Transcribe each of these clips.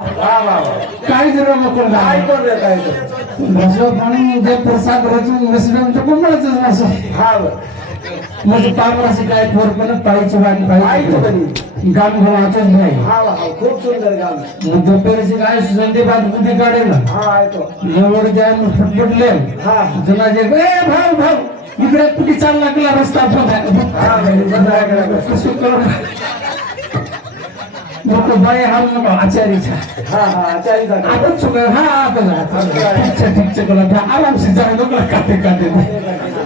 काय जरा नको काय पण जे प्रसाद रचून मिसळून तो कोंबडाच हा म्हणजे पामराशी काय थोर पण पायची वाणी पाहिजे. गाम घोवाचंच नाही. खूप सुंदर गाव मग दुपारची काय बात बुद्धी काढेल? हा एवढं त्या फटफटले. हा. जुना जे ए भाऊ भाऊ इकडे कुठे चालला लागला रस्ता? हा बंद आहे का? लोक बाय हा नको आचार्यचा हा हा आचारी जागा आपण चुक हा आपण ठीकचे ठीकचे कोणा आरामशी जाऊ नको काटे काटे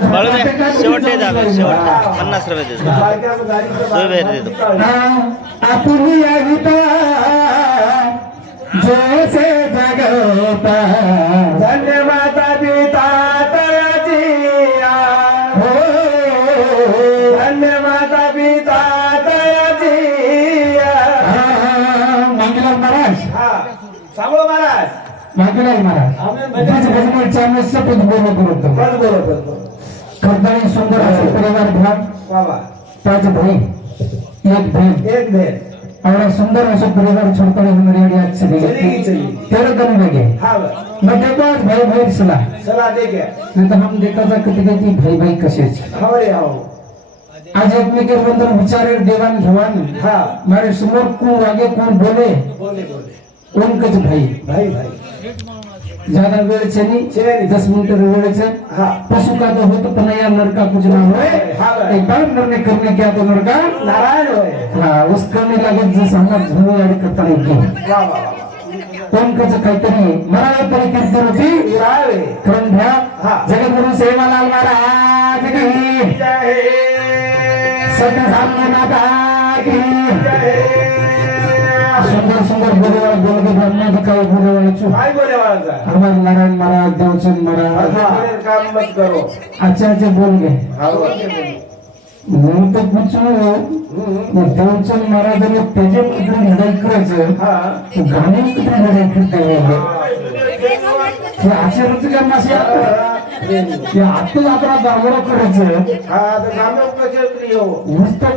बाळू दे शेवटचे दाबे शेवट पन्नास रुपये देतो बारक्या गाडीचं दोन वेळ देतो. आपण याविता जैसे जगवता आम्ही करतो बोलो करताना सुंदर असे परिवार भाग बाबा पाच भाई एक बहन एक भेद और सुंदर ऐसे परिवार छोड़कर हमारे एरिया से चलेगी चलेगी तेरह दिन लगे हा बर मैं देखो आज भाई भाई सलाह चला देखे नहीं तो हम देखा था किती किती भाई भाई कसे हो हो. आज एकमेकांबद्दल विचारे देवाण घेवाण. हा. मारे समोर कोण वागे कोण बोले? बोले बोले. कोण कच भाई. भाई भाई. ज्यादा वेळ नहीं। दस मिनट वेळ से हा पशु का तो हो तो पनैया नर का कुछ ना हो हाँ, भाई। एक बार निर्णय करने क्या तो नर का नारायण होय. हाँ उस करने लगे जसं आम्हाला झुंबू याडी करता वा कोण कच काहीतरी मला परिकीर्ती होती करून घ्या. जगद्गुरु सेवालाल महाराज की. सत्य सामने माता की. सुंदर सुंदर बोलेवाला बोलगे ब्रह्मा काही बोलेवाला चु काय बोले वाळा हनुमान नारायण महाराज देवचंद महाराज. काम मत करो. अच्छे अच्छे बोल हा म्हणून पूछू देवचंद महाराजांनी त्याचे कुठे लढाई करायचं. हा. तो गाणे कुठे लढाई करता काम असे ते आता आपला करायचं. हा कसे प्रिय हो. नुसतं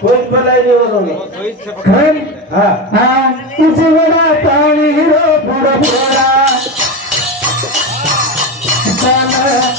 कोण भलाई निवडून खरं हा हा उजवडा पाणी रो पुढं पुढा चल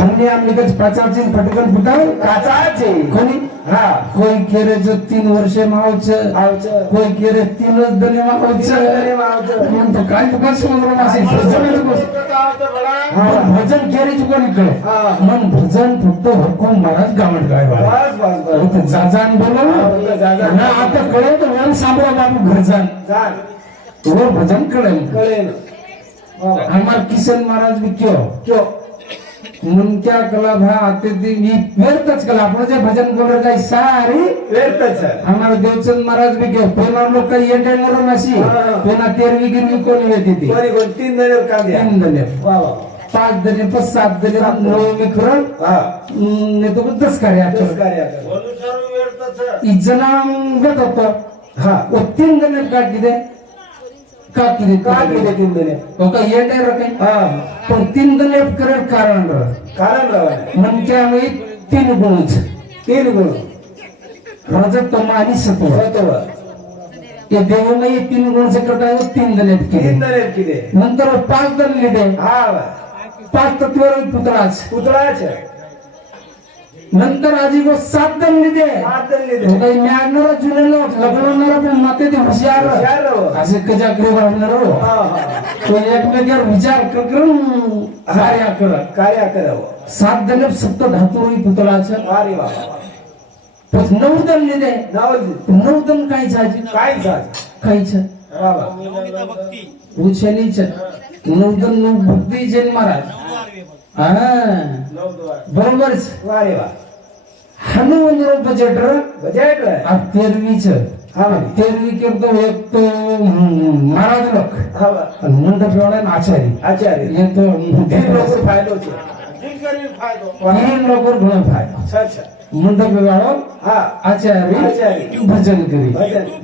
आम्ही कच पाचाची पटकन फुटाव. काचाचे कोणी? हा. कोई केरेच तीन वर्ष मावच. आवचं कोई केरे तीनच दने मावच. दणे मावचं. म्हणतो काय तुका समोर मासे भजन भजन केरेच कोणी कळे हा. मन भजन फक्त हुकुम महाराज गावट गाय बस बस बस. इथं जाजान हा, जाजान. ना आता कळेल तर वन सांभाळा बाबू घर वर भजन कळेल. कळेल. हमार किशन महाराज भी क्यों. क्यों? मुनक्या कला भा आते दिन ही व्यर्थच कला। आपण जे भजन बोल रहे सारी वेळच हमारे देवचंद महाराज भी क्यों पेना लोग का ये टाइम मरो नसी हाँ। पेना तेरवी गिरवी कोणी येते ती कोणी कोण तीन जण काम द्या। तीन दले वा वा पाच दले पाच सात दले नऊ मी खरं हा। ने तो दस कार्य तेच कार्य आहे. इजनांगत होतो हा। वो तीन दले काट दिले का किती का केले तीन जण तो का? ये टाइम रखे हा. पण तीन दले करे कारण रह. कारण राव मन क्या में तीन गुण. छे. तीन गुण. रजत तम आणि सत्व. सत्व. ये ये तीन गुण से करता है तीन दले तीन केले जण किती नंतर वो पाच दल लिहिले. हा. पाच तत्वर पुतळाच. पुतळाच. नंतर आजी को सात दन लिदे काही म्याडणारा जुनेलो लग्नणारा पण माते ते हुशार. हो. असे कजाकरी वाढणार हो. हा, हा. तो एकमेकावर विचार करून कार्य करत कार्य करावं सात दन सप्त धातुरी पुतळाचं अरे बाबा पण नऊ लिदे नाव नऊ दन काही आजी काय झालं? काहीच बाबा उचलीच. नऊ दन नऊ भक्ती जैन महाराज हा बरोबरच अरे वा हनुमान बजेट बजेट तेरवीच हा म्हणे. तेरवी करतो एक तो हम्म, महाराज लोक हा बा. आणि मंडप एवढा आचारी आचार्य एक तो जिनकर भी फायदो. वहन लोगों को फायदा. अच्छा अच्छा. मंडप में वालों हाँ. आचार्य आचार्य भजन करी.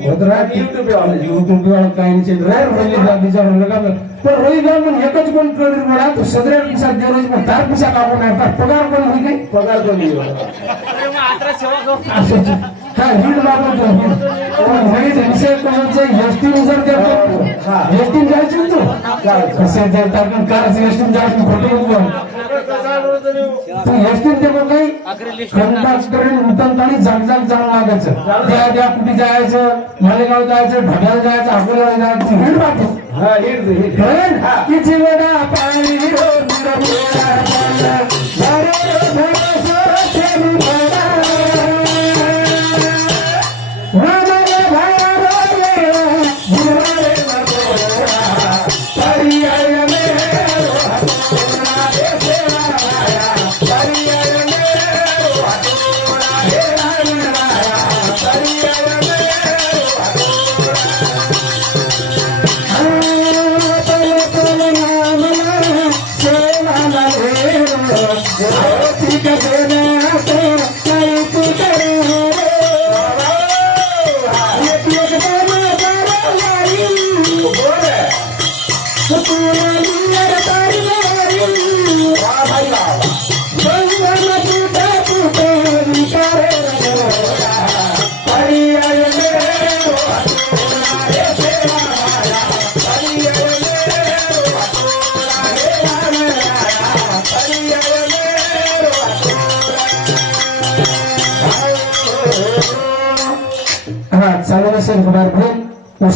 भद्रा यूट्यूब वाले यूट्यूब वालों का इन चल रहा है रोहित गांव बिचार लगा मैं पर रोहित गांव में एक अज कोण करोड़ बड़ा तो सदरे पैसा दे रोज में तार पैसा का कोण आता पगार कोण हुई गई पगार कोण नहीं होगा अरे मैं आतरा सेवा को हां हीड बाबा तो. और भाई जैसे कोण से एसटी उधर दे हां. एसटी जायचं तू कसे जायचं आपण कार एसटी जायचं खोटं बोलतो उतरताना जाग जाऊन लागायचं त्या त्या कुठे जायचं मालेगाव जायचं ढगाला जायचं अकोला जायचं हिंड बापू किती वेळा पाणी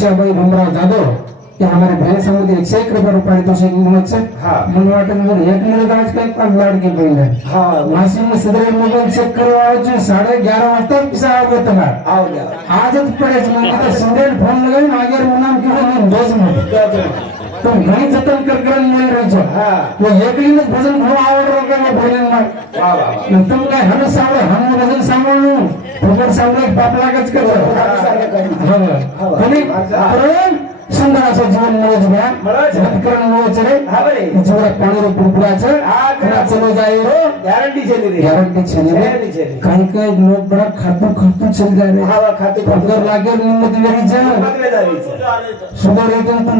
बहन उषाबाई भीमराव जाधव ये हमारे बहन समूह एकशे एक रुपये रुपये तो से किंमत से हाँ. મને વાટે મને એક મિનિટ આજ કઈ પણ લાડકી બહેન હા માસી ને સુધરે મોબાઈલ ચેક કરવા આવે છે સાડા અગિયાર વાગતા પૈસા આવે તમારે આવ લ્યા. આજ જ પડે છે મને તો સુંદર ફોન લગાવીને આગળ હું નામ કીધું ને દોસ્ત માં તો ઘણી જતન કર કરીને મળી રહી છો હા તો એકલીને જ ભજન ઘણું આવડે કે ભજન માં વાહ વાહ વાહ. તમે કઈ હમ સાંભળે હમ ભજન સાંભળવું ભગવાન સાંભળે પાપ લાગે જ કરજો હા. कारण सुन्दराचं जीवन मोज घ्या भटकरण मोज रे जीवनात पाणी रे कुरकुराचं कुणाचं मोज रो गॅरंटी चली रे गॅरंटी चली रे काही खातु लोक चल जाय रे हावा खातो खातो लागेल निम्मत वेळीचं सुधार येतो पण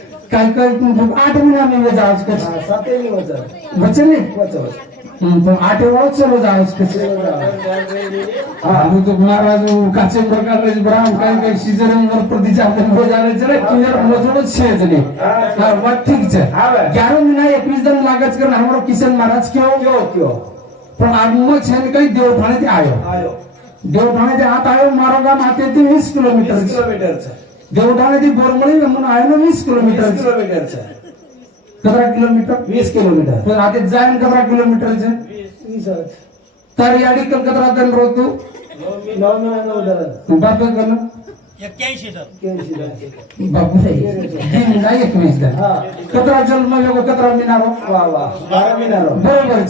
काय काय तुम आठ महीना में वो जाओ उसके हा, साते नाही वच बच्चे नहीं वच वच हम्म, तो आटे वो चलो जाओ उसके हाँ वो तो महाराज वो काचे प्रकार रे ब्राह्मण काय काय सीजन वर प्रतीचा आपण हो जाने चले क्लियर मजोड छे जने हां વાત ઠીક છે હા ભાઈ. 11 મહિના 21 દિન લાગત કરે અમારો કિશન મહારાજ કયો क्यो क्यो પણ આગમાં છે ને કઈ દેવઠાણેથી આવ્યો आयो દેવઠાણેથી હાથ આવ્યો મારો ગામ હાથેથી 20 કિલોમીટર वीस છે किलोमीटर છે દેવઠાણેથી બોરમળી મને આવ્યો ને 20 કિલોમીટર વીસ છે કિલોમીટર છે કેટલા કિલોમીટર વીસ કિલોમીટર તો હાથે જાય ને કેટલા કિલોમીટર છે देवठाणे ती बोरमळी म्हणून आहे ना वीस किलोमीटर. किलोमीटरचं. किलोमीटर. वीस किलोमीटर. आधी जाईन कचरा किलोमीटरचे. तर याडी कलकत्रा दंड होतो नऊ नऊ नऊ बाप करून. एक्क्याऐंशी नाही एकवीस कचरा जन्म लोक कचरा मिनारो. बारा मिनारो. बरोबर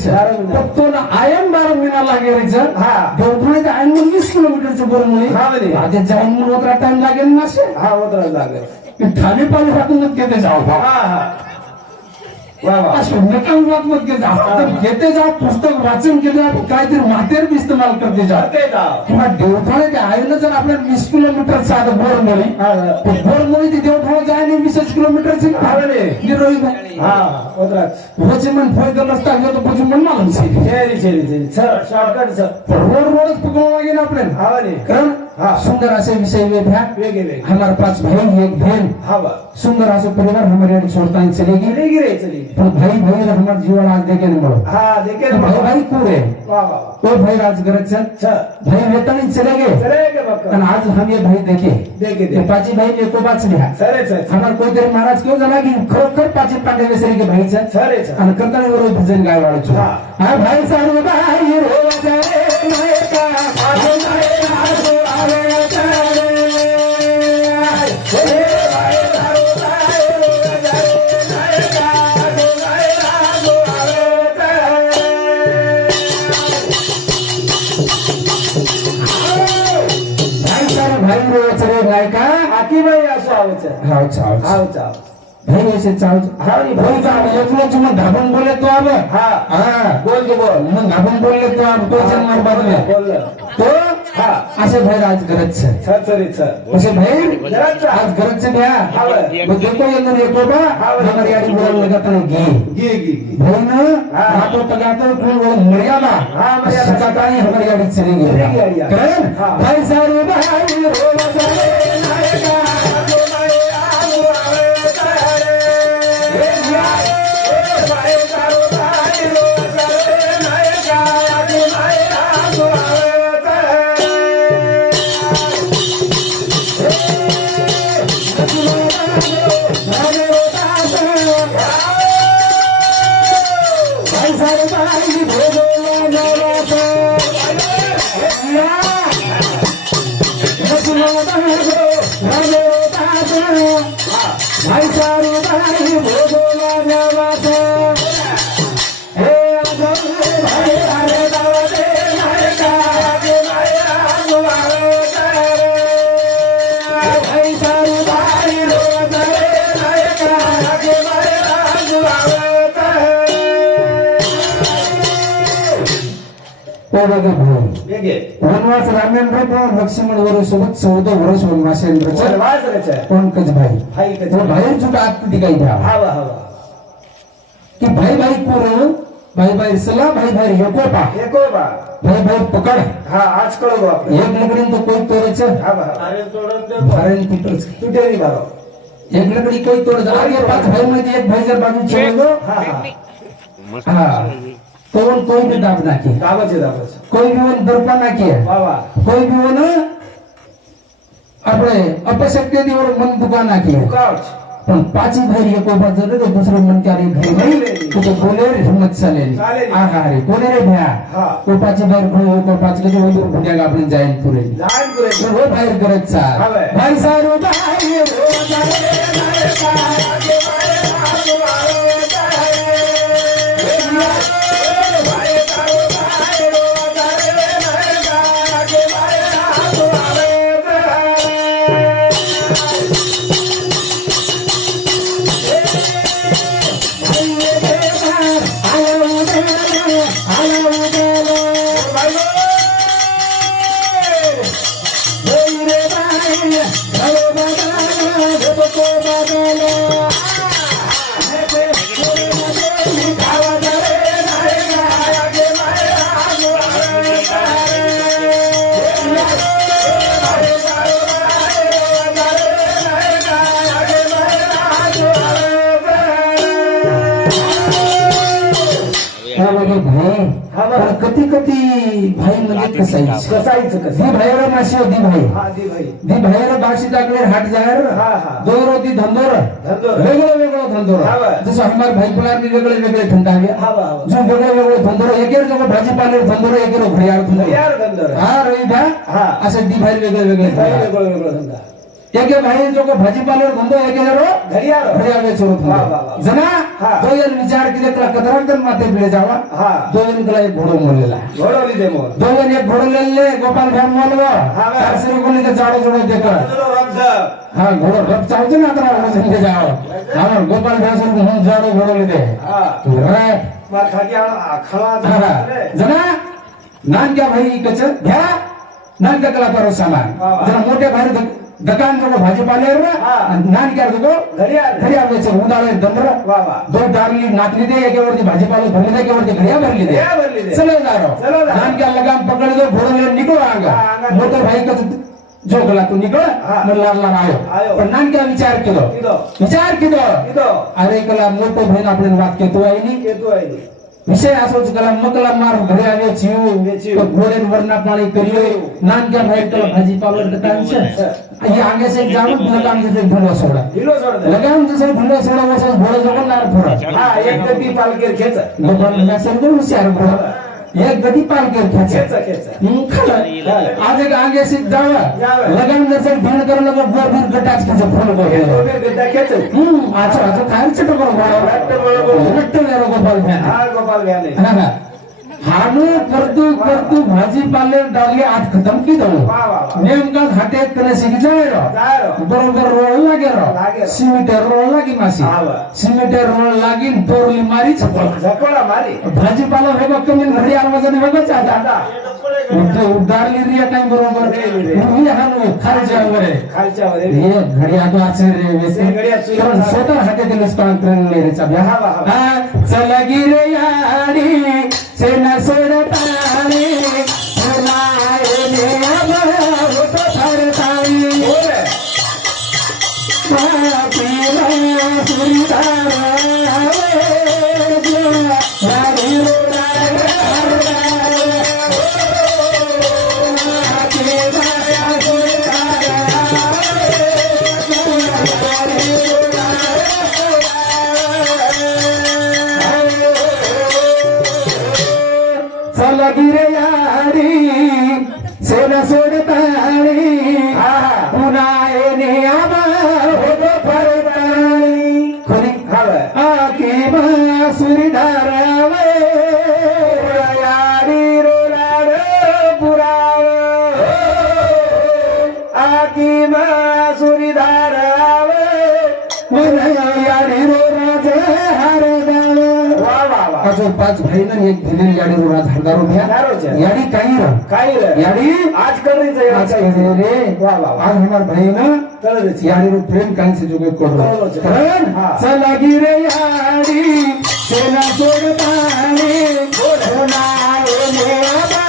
तो आयन बारा मिनारला गेलायचं हा. देवपुण्याचे आयन वीस किलोमीटरचं बरोबर आता जाऊन म्हणून ओतरा टाइम लागेल ना हा ओतरा लागेल. ठाणे पाणी हातूनच घेते जाऊ. संघटनात्मक घेते जा पुस्तक वाचन केलं काहीतरी मातेर बी इस्तेमाल करते जा. किंवा देवथोळे आईनं जर आपल्या वीस किलोमीटर साधं बोरमध्ये बोरमध्ये ते देवथोळे जाय आणि वीस किलोमीटरचे निरोहित वचमन फोय करत असता मालूम शेरी शेरी शेरी सर शॉर्टकट सर रोड रोडच पकडवा लागेल आपल्याला. कारण हा. सुंदर असे विषय वेगे वेगे हमारे पास भाई एक बहन हा वा सुंदर असे परिवार हमारे यहाँ छोड़ता ही चलेगी. चली गिरे चली पण भाई भाई हमारे जीवन आज देखे नहीं मिलो हा देखे तो भाई भाई कूरे तो भाई राज करत चल. सर भाई वेतन ही चले गए चले आज हम ये भाई देखे. देखे ते दे पाची भाई ने को बाच लिहा सरे सर. हमार कोणतरी महाराज केव्हा झाला की? खरोखर पाची पांडे वेसरी के भाई छे सरे सर. आणि कंटाळीवर भजन गाय वाळो छो हा. हा भाई सारू भाई रो जाए तारे हे भाई सारू रो नायका आजो ভেঙেছে চাল হাওড়ি ভই চাল এগুলোর জন্য ধাবন বলে তো হবে হ্যাঁ হ্যাঁ বলতে বল ধাবন বললে তো আর বলছেন আমার বদলে বললে असे भैर आज गरज छे असे भैर आज गरज छे भ्या हाव देखो यंदर बा. नंबर गी गी गी भैन रातो पगातो वो मर्यादा. मर्यादा. चली भाई भाई रोला नायका. वनवास रामेंद्र व लक्ष्मण वरो सोबत चौदा वर्ष वनवास पंकज भाई. भाई छोटा आकृती काही द्या. हवा हवा की भाई भाई पोर हो. भाई भाई सला भाई भाई एकोबा एकोबा भाई भाई पकड. हा आज कळव एक लकडी तो कोई तोडेच भारण तुटच. तुटे नाही बाबा. एक लकडी कोई तोडच अरे पाच भाई मध्ये एक भाई जर बाजू ठेवलो हा. हा. तोडून कोई बी दाब नाके. दाबाचे दाबाचे. कोई भी वन दर्पा ना किए વાહ વાહ कोई भी वन આપણે अपशक्ती दिवर मन दुका ना किए કાઉચ पण पाची भाई एको बाजू रे तो दुसरं मन क्या रे भाई भाई तू तो बोले रे हिम्मत चालेल चालेल. आ हा रे कोणे रे भ्या हा. तो पाची बाहेर खो को पाच कधी वदूर भुट्याला आपण जाईन पुरे જાણ કરે तर हो बाहेर करत चाल હવે. भाई सारू भाई कधी कधी भाई म्हणजे कसायची कसायचं कसं दी भाईर माशी दी भाई. हा दी भाई. दी भाईर बाशी टाकले हाट जाहीर. हा, हा. दोर ती धंदोर. धंदोर. वेगळं वेगळं धंदोर. हा. जसं हमार भाई फुलार वेगळे वेगळे धंदा आहे. हा, हा. जो वेगळे वेगळे धंदोर एकेर जगो भाजीपाले धंदोर एकेर घडियाळ धंदोर. हा रवी भा? हा. असं दी भाई वेगळे वेगळे. वेगळं वेगळं धंदा. जना हा. दो जन विचार केले कला कदरांकन माते बिळे जावा हा. दो जन कला एक घोडो मोडलेला घोडवली दे दोघं एक घोडो लेले गोपाल भ्यान मोलवा हा. तारसरी कोणी ते जाडो रमझ हा घोडो रब चावते ना आता वजन ते जाओ हा गोपाल सर म्हणून जाडो घोडो लिदे हा तू रे मार खाती खळा हा. जना नान क्या भाई कच घ्या नान त्या कला करो सामान. जरा मोठे बाहेर दक- दुकान जो भाजीपाले हा. नान क्या देखो घडियाळ घरी आवायचं उदाळे दंडर वा वा. दोन दारली नाचली दे एकेवरती भाजीपाला भरली दे एकेवरती घड्या भरली दे. घड्या भरली दे. चलो जारो चलो जा. नान क्या लगाम पकड़ दो घोड़ो ले निकलो आगा हा, आगा. मोठो भाई का जो गला तू निकळ लागला आयो. आयो. पण नान क्या विचार केलो. किदो? विचार केलो किदो? अरे कला मोठो बहीण आपल्याला वाद केतो आहे विषय असोच कला मकला मार घरी वेचिव. तो घोड़े वरना पाणी करियो. नान क्या भाई तो भाजीपाला दुकान से ये आगे से जाओ दुकान से ढुलो सोडा हिलो सोड दे लगाम जसं ढुलो सोडा वसं घोडं जगून नार फोडा हा एक गती पालकेर खेच. गोपाल नसेल करून हुशार घोडा एक गती पार कर खेच. आज एक आगे से जावा. जावा. लगाम जसं ढीण करून लगा गोर बीर गटाच खेचा फोन बघे गड्डा खेच. हम्म अच्छा अच्छा खायचं चटो करो. रट्ट वेरो गोपाल भ्यान हा गोपाल घ्याले हा, हा. हानू करतू करतू भाजीपाले डाले आज खतम की दो. नेमका घाटे करे शिक जाय जाय रो. बरोबर रोळ लागे रो रो. सिमेंट रोळ लागी मासी हा, वा. सिमेंट रोळ लागी दोरली मारी छपळ झकोळा मारी भाजीपाला हे बघ कमी घरी आवाजाने दादा आता उद्धारली रिया काय बरोबर रे. मी हानू खालच्या वरे खालच्या वर हे घडी आता रे वेसे. स्वतः हातातील स्पांतरण नेरेचा ब्या हा, वा, हा. हा, चला गिरे यारी सेना सोड आकी सुरी धारावे यारी रोराज हार वा वा वा. अजो पाच भाईनं एक दिलेली याडी हरदारो हरदारोच घ्या. याडी काही र. काय रे. याडी आज कर आज करे रे? आज हमार भाईनं याडी रो प्रेम काहीं से जुगे कोडलो. छे. करण हाँ. चला गिरे याडी सेना सोड पाणी. होना ने आबा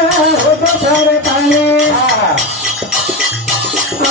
होतो सर पाणी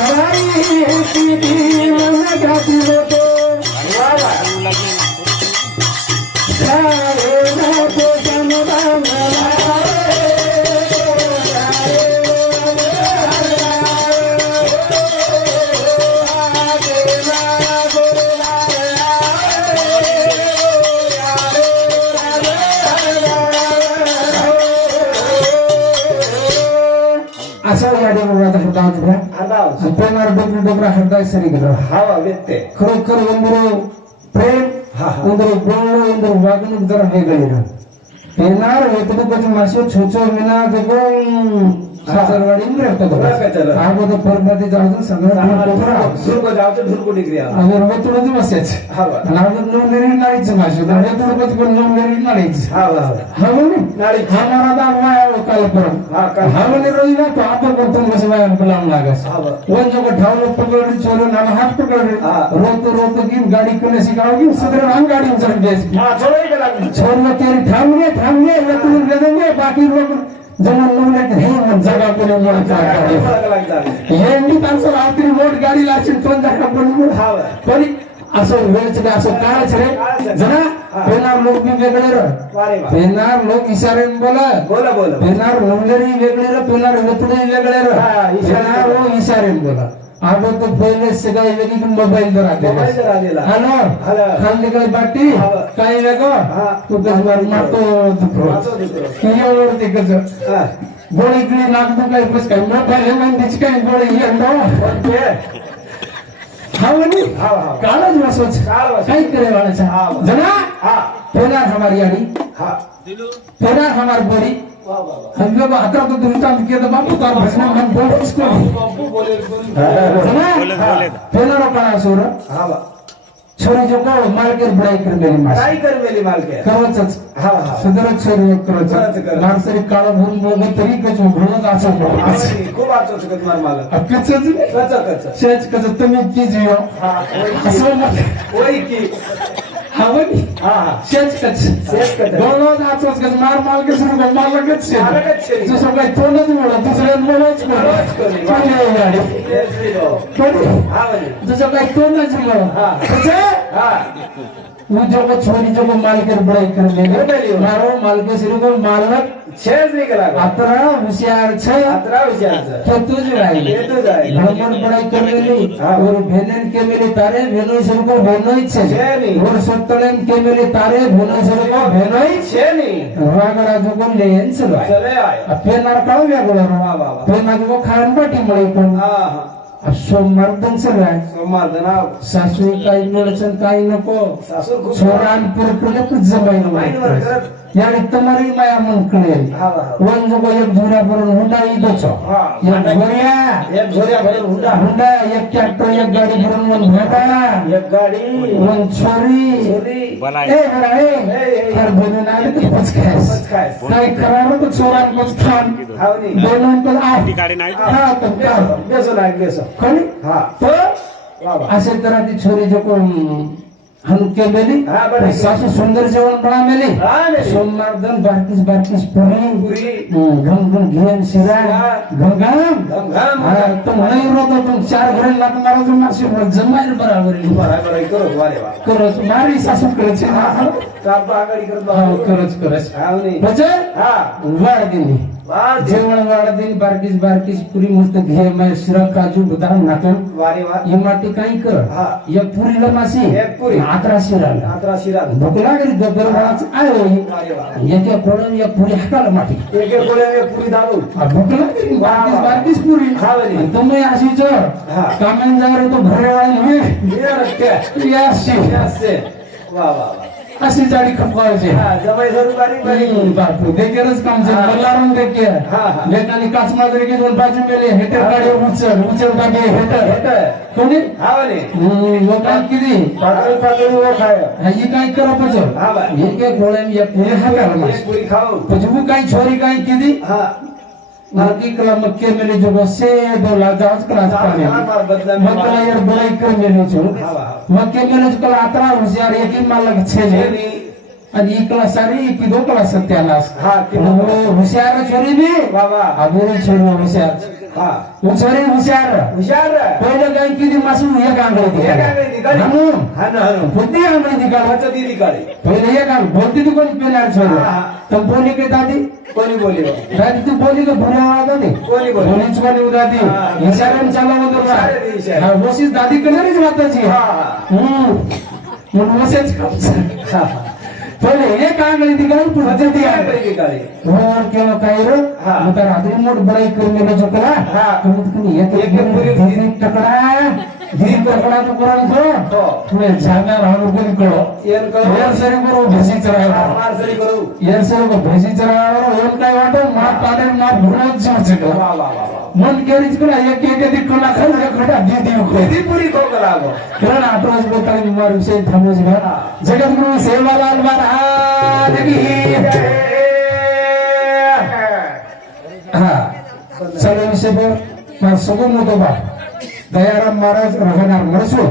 सोर धराई ಮಾಡ್ಬೇಕು ಗೊಬ್ಬರ ಹಡ್ದಾಗ ಸರಿ ಹಾವ ವ್ಯಕ್ತಿ ಖರೋಖರ ಒಂದರು ಪ್ರೇಮ್ ಒಂದರು ಬೋಳು ಒಂದರು ವಾಗನದ ದರ ಹೇಗಲಿನ ಏನಾರು ಎತ್ತಬೇಕು ಮಾಸಿ ಚೋಚೋ ಮಿನಾ ತಗೊಂಡು गाडी शिकाव घेऊन सदर आम गाडी चढ गए हा. छोड़ना तेरी थाम गए थाम गए बाकी लोग जमन लोग ने मन जगह को नहीं मोड़ का थोडं लागलं. मी तांसो रात्री मोठ गाडी लाचून तो जागा पण हा. कोणी असं वेळच नाही असं काळच रे जना पेनार लोक बी वेगळे र. पेनार लोक इशारे बोला बोला बोला पेनार मुंगरी वेगळी र पेनार वेगळे र इशारे. इशारे बोला आता तो पहिले सगळा लगेच मोबाईल वर आलेला खाल्ली काय बाटी काय ना ग तू कसं मारतो गोळी लागतो काय बस काय मोबाईल म्हणतेच काय गोळी येणार खावनी कालज वसोच करे जना हमारी हमारी बड़ी हम लोग अतर तो दृष्टांत किया तो बापू तार भसना हम बोल इसको बापू बोले बोले. बोलत पेनार का सोर हा बा. छोरी जो को मार्केट बड़ाई कर मेरी मास काय कर मेली मालके? करवच हा हा. सदरच छोरी करवच. मारसरी काळ भरून बोल तरी कच भरून असं बोल. खूप कच कच. शेच कच तुम्ही हा की. असं मत होय की. हवनी हा हा शेच कच शेच कच. दोनों नाचवच कच मार मार के सुरू कर मार लगत शेच. दुसरं काही तोंडच बोला दुसऱ्यात बोलाच बोलाच कोणी. कोणी गाडी तेच मी. कोणी म्हणे. दुसरं काही तोंडच बोला हा. कसं हा वो जो को छोरी जो को माल कर बड़ाई कर ले बड़ाई हो. मारो माल के सिर को मालक छेज निघाला का? अतरा होशियार छ अतरा विषयाचं तो तुझ राही ये तो जाय. भ्रमण बड़ाई कर लेली हाँ. और भेनन के मेले तारे भेनो सर को भेनो ही छे छेनी. और सत्तलन के मेले तारे भेनो सर को भेनो ही छे नी. रागड़ा जो को लेन चलो चले आय. पेनार काळ व्यागोळा वा, वा, वा. पेनार को खान बाटी मळे पण हा हा सोमवार सर आहे सोमवार. सासू काही मिळचं काही नको छोरान पुरकडे कुछ जमाईन माहिती. याने तुम्हारी माया मन हा. वन जो को एक झुरा भरून हुंडा हा. एक झोऱ्या एक झोऱ्या भरून हुंडा. हुंडा एक ट्रॅक्टर एक गाडी भरून वन भेटा एक गाडी. वन छोरी. छोरी. ए बरा ए. हर तर कुछ खायस बस काय काही करावं तर चोरान कुछ खान. हावनी दोन आ ती गाडी नाही. हा तर का बेसन आहे बेसन. कोणी हा. तो वा वा. असे तरह ती छोरी जो को हनुके मेली हा. सासू सुंदर जेवण बना मेली हा, मेली. सोमवार दिन बारकीस बारकीस पुरी घम घम घेन शिरा. घम घम तो नाही रोतो पण चार घरे लाख मारो तो मासे जमायला बराबर करत मारी सासू करत करत. करत वाढ दिली. जेवण वाढ दिली बारकीस बारकीस पुरी मस्त घे मै शिरा काजू बदाम नाटन वारे वा ये माटी काही कर। हा. या पुरीला मासी। एक पुरी. आत्रा शिराला आत्रा शिरा भूक लागली दोपहर वेळाच आय होई वारे वा याच्या कोळून या पुरी हाताला माटी। एक एक गोळ्या एक पुरी दारू। आ, भूक लागली वा, बारकीस. बारकीस पुरी। हा. आणि तुम्ही अशीच हा. कामेन जावर तो घरे वाळी हे. रस्ते. या अशी हे असते. वा वा वा. अशी जाडी खपवायची हा बापू देखेरच काम से हा. बल्लारून देखे हा, हा. लेकानी काच माजरी की दोन बाजू मेले. हेटर गाडी उचल उचल टाके हेटर. कोणी? हा काय किती पातळी ही काय करा पचल हा, एक गोळ्या या पुढे हाकाला एक पुरी खाऊन पजबू काही छोरी काही किती हा नाकी कला मक्के मेले जो बसे दो लाजाज क्लास पाने हा, हा, बदनामी मक्कला यार बड़ाई कर मेले छो हा, हा. मक्के मेले जो कला अतरा होशियार एक ही मालक छे हे जे नी. हुशारे हुशार हुशार पहिला गाई किती मासून एक आंगळी एक आंगळी निकाली हनुम हन हनुम बुद्धी आंगळी निकाल वच ती निकाली पहिले एक आंग बोलती तू कोणी पेला छोड तर के दादी कोणी बोली दादी तू बोली के भुना वाला दादी कोणी बोली बोलीच कोणी दादी हुशारन हा होशीस दादी कडेच वाटायची हा हम्म म्हणून होशीच हा हा. पहिले एक आंगळी दिकाल पुढे ती काय आंगळी पाहिजे ಹಿರಿಯ ಕೊಡಾನು ಕೊರಾನು ತೋ ತುಳೆ ಜಾಂಗಾ ನಾನು દયારામ મહારાજ રહેનાર મળશો.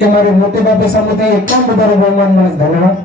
એ મારી મોટી બાપે સામે એકદમ બધા બહુમાન મળે. ધન્યવાદ.